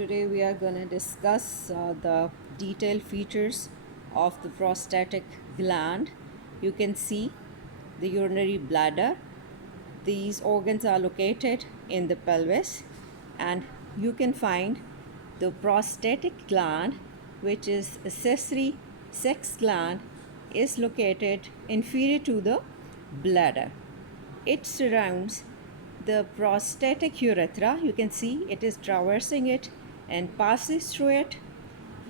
today we are going to discuss the detailed features of the prostatic gland. You can see the urinary bladder. These organs are located in the pelvis, and you can find the prostatic gland, which is accessory sex gland, is located inferior to the bladder. It surrounds the prostatic urethra. You can see it is traversing it and passes through it.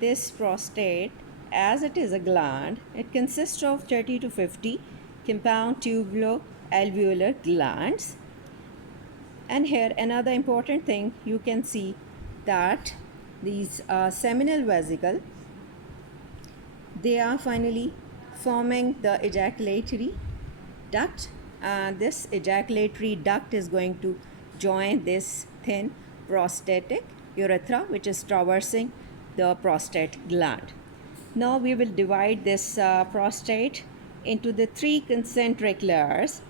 This prostate, as it is a gland, it consists of 30 to 50 compound tubular alveolar glands. And here another important thing, you can see that these seminal vesicle, they are finally forming the ejaculatory duct, and this ejaculatory duct is going to join this thin prostatic urethra, which is traversing the prostate gland. Now we will divide this prostate into the three concentric layers.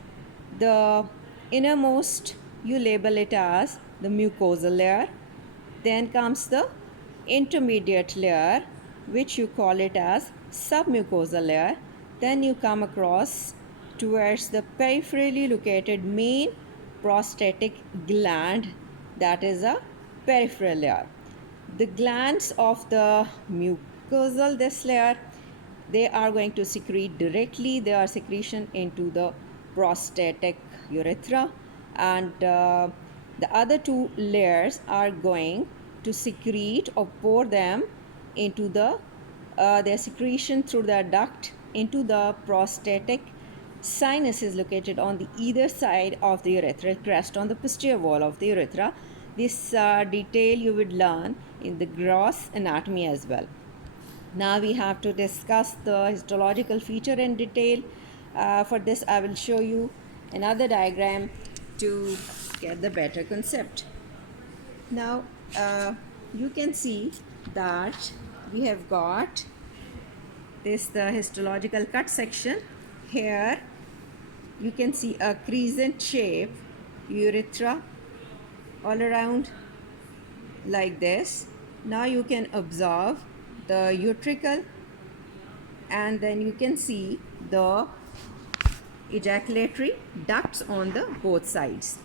The innermost, you label it as the mucosal layer. Then comes the intermediate layer, which you call it as submucosal layer. Then you come across towards the peripherally located main prostatic gland, that is a peripheral layer. The glands of the mucosal, this layer, they are going to secrete directly their secretion into the prostatic urethra, and the other two layers are going to secrete or pour them into their secretion through the duct into the prostatic sinus is located on the either side of the urethral crest on the posterior wall of the urethra. This detail you would learn in the gross anatomy as well. Now we have to discuss the histological feature in detail. For this I will show you another diagram to get the better concept. Now you can see that we have got this the histological cut section. Here you can see a crescent shape urethra all around like this. Now you can observe the utricle, and then you can see the ejaculatory ducts on the both sides.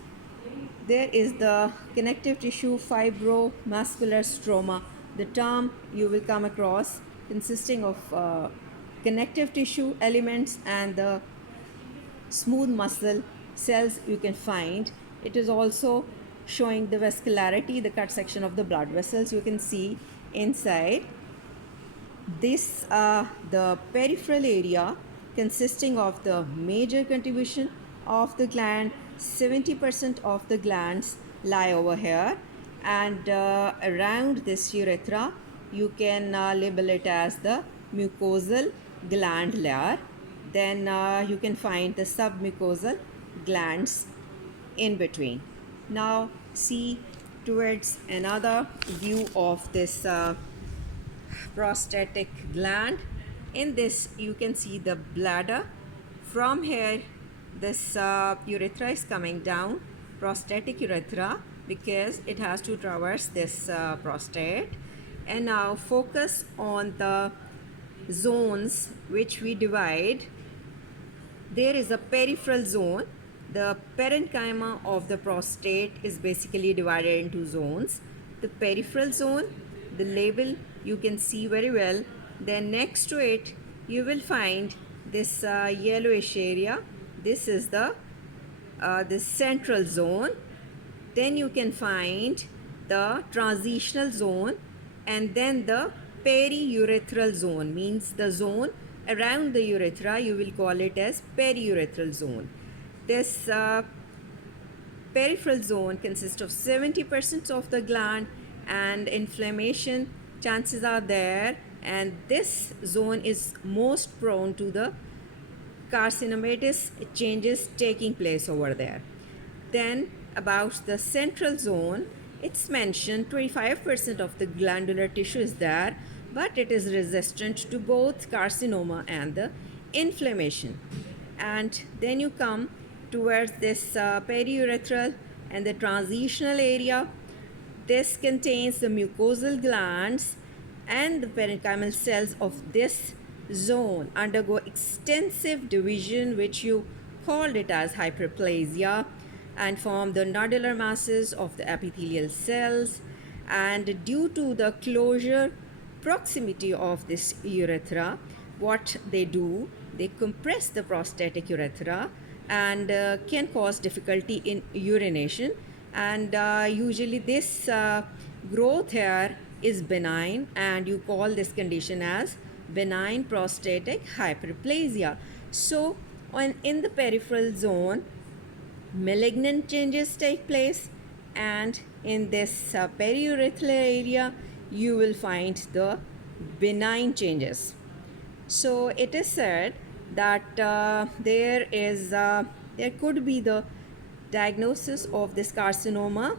There is the connective tissue fibromuscular stroma. The term you will come across consisting of connective tissue elements and the smooth muscle cells you can find. It is also showing the vascularity, the cut section of the blood vessels you can see inside. This the peripheral area consisting of the major contribution of the gland. 70% of the glands lie over here, and around this urethra you can label it as the mucosal gland layer. Then you can find the submucosal glands in between. Now see towards another view of this prostatic gland. In this you can see the bladder. From here this urethra is coming down, prostatic urethra, because it has to traverse this prostate. And now focus on the zones which we divide. There is a peripheral zone. The parenchyma of the prostate is basically divided into zones. The peripheral zone, the label you can see very well. Then next to it you will find this yellowish area. This is the central zone. Then you can find the transitional zone, and then the periurethral zone, means the zone around the urethra. You will call it as periurethral zone. This peripheral zone consists of 70% of the gland, and inflammation chances are there, and this zone is most prone to the carcinomatous changes taking place over there. Then about the central zone, it's mentioned 25% of the glandular tissue is there, but it is resistant to both carcinoma and the inflammation. And then you come towards this periurethral and the transitional area. This contains the mucosal glands, and the parenchymal cells of this zone undergo extensive division, which you called it as hyperplasia, and form the nodular masses of the epithelial cells. And due to the closure proximity of this urethra, what they do, they compress the prostatic urethra and can cause difficulty in urination. And usually this growth here is benign, and you call this condition as benign prostatic hyperplasia. So in the peripheral zone, malignant changes take place, and in this periurethral area you will find the benign changes. So it is said that there could be the diagnosis of this carcinoma.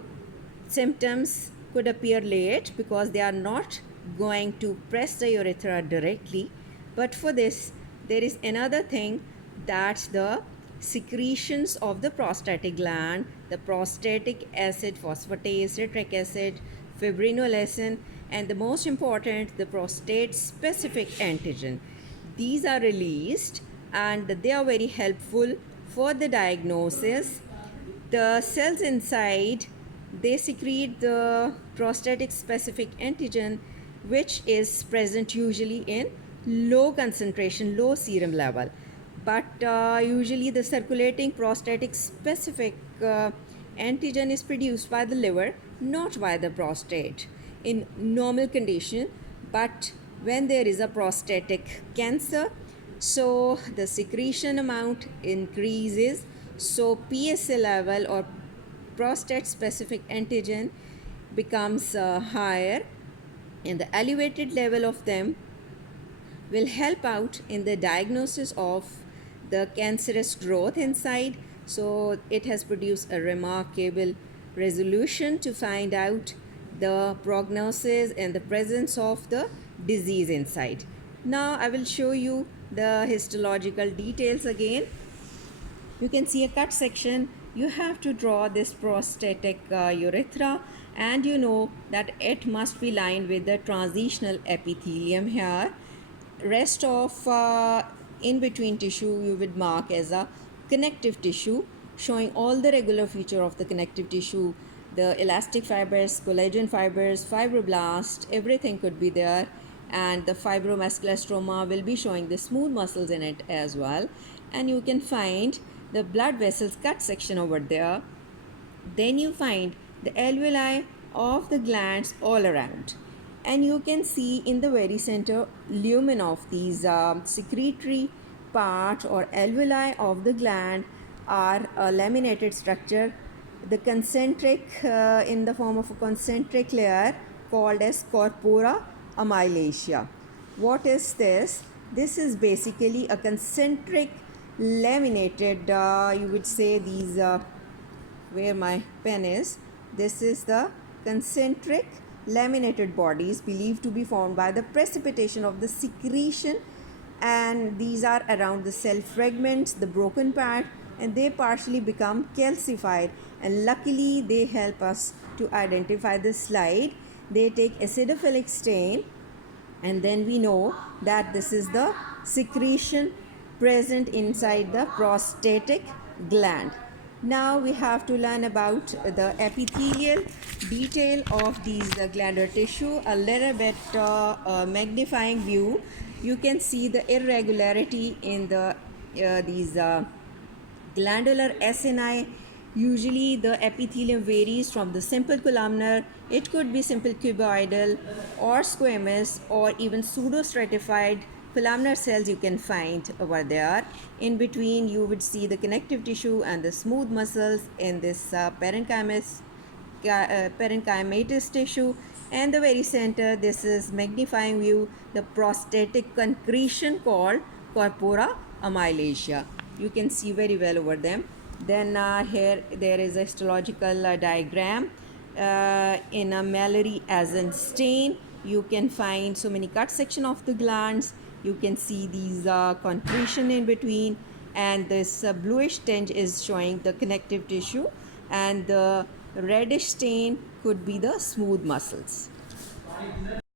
Symptoms could appear late because they are not going to press the urethra directly. But for this, there is another thing, that's the secretions of the prostatic gland, the prostatic acid phosphatase, citric acid, fibrinolecin, and the most important, the prostate specific antigen. These are released and they are very helpful for the diagnosis. The cells inside, they secrete the prostatic specific antigen, which is present usually in low concentration, low serum level. But usually the circulating prostatic specific antigen is produced by the liver, not by the prostate in normal condition. But when there is a prostatic cancer, so the secretion amount increases, so PSA level or prostate specific antigen becomes higher, and the elevated level of them will help out in the diagnosis of the cancerous growth inside. So it has produced a remarkable resolution to find out the prognosis and the presence of the disease inside. Now I will show you the histological details again. You can see a cut section. You have to draw this prostatic urethra, and you know that it must be lined with the transitional epithelium here. Rest of in between tissue you would mark as a connective tissue, showing all the regular feature of the connective tissue, the elastic fibers, collagen fibers, fibroblast, everything could be there. And the fibromuscular stroma will be showing the smooth muscles in it as well. And you can find the blood vessels cut section over there. Then you find the alveoli of the glands all around, and you can see in the very center lumen of these secretory part or alveoli of the gland are a laminated structure, the concentric in the form of a concentric layer called as corpora amylaceae. What is this? This is basically a concentric laminated, you would say these, where my pen is, this is the concentric laminated bodies believed to be formed by the precipitation of the secretion, and these are around the cell fragments, the broken part, and they partially become calcified, and luckily they help us to identify the slide. They take acidophilic stain, and then we know that this is the secretion present inside the prostatic gland. Now we have to learn about the epithelial detail of these glandular tissue. A little bit magnifying view, you can see the irregularity in the these glandular acini. Usually the epithelium varies from the simple columnar, it could be simple cuboidal or squamous or even pseudostratified columnar cells you can find over there. In between you would see the connective tissue and the smooth muscles in this parenchymatous tissue, and the very center, this is magnifying view, the prostatic concretion called corpora amylaceae. You can see very well over them. Then here there is a histological diagram. In a Mallory-Azen stain you can find so many cut section of the glands. You can see these concretion in between, and this bluish tinge is showing the connective tissue, and the reddish stain could be the smooth muscles.